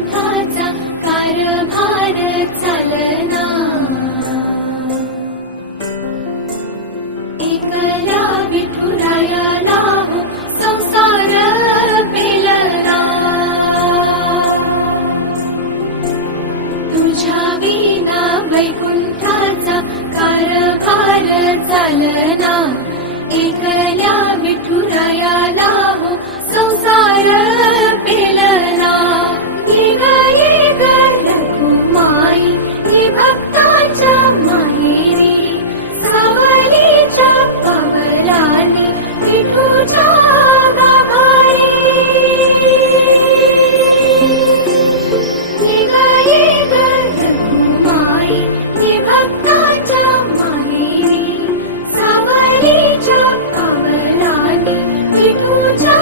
वैकुंठाचा कारभार चालना, एकला विठुरायाला हो संसार पेलना, तुझ्या विना वैकुंठाचा कारभार चालना, एकल्या विठुरायाला हो संसार पेलना. ये माई हे भक्ताच्या माहेरी, सावलीच्या कमलाने विठूच्या गाभारी. माई हे भक्ताच्या माहेरी, सावलीच्या कमलाने विठूच्या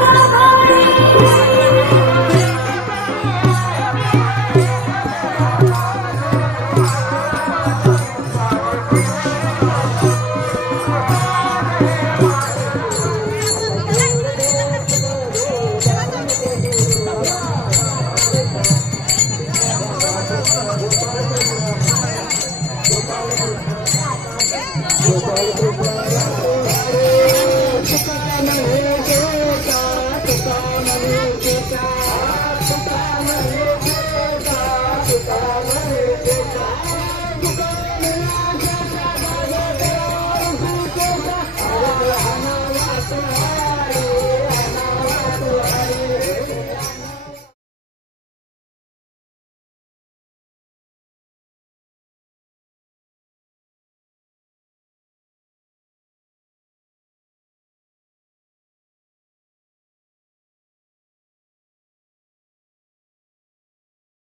गाभारी. गोपाल कृपा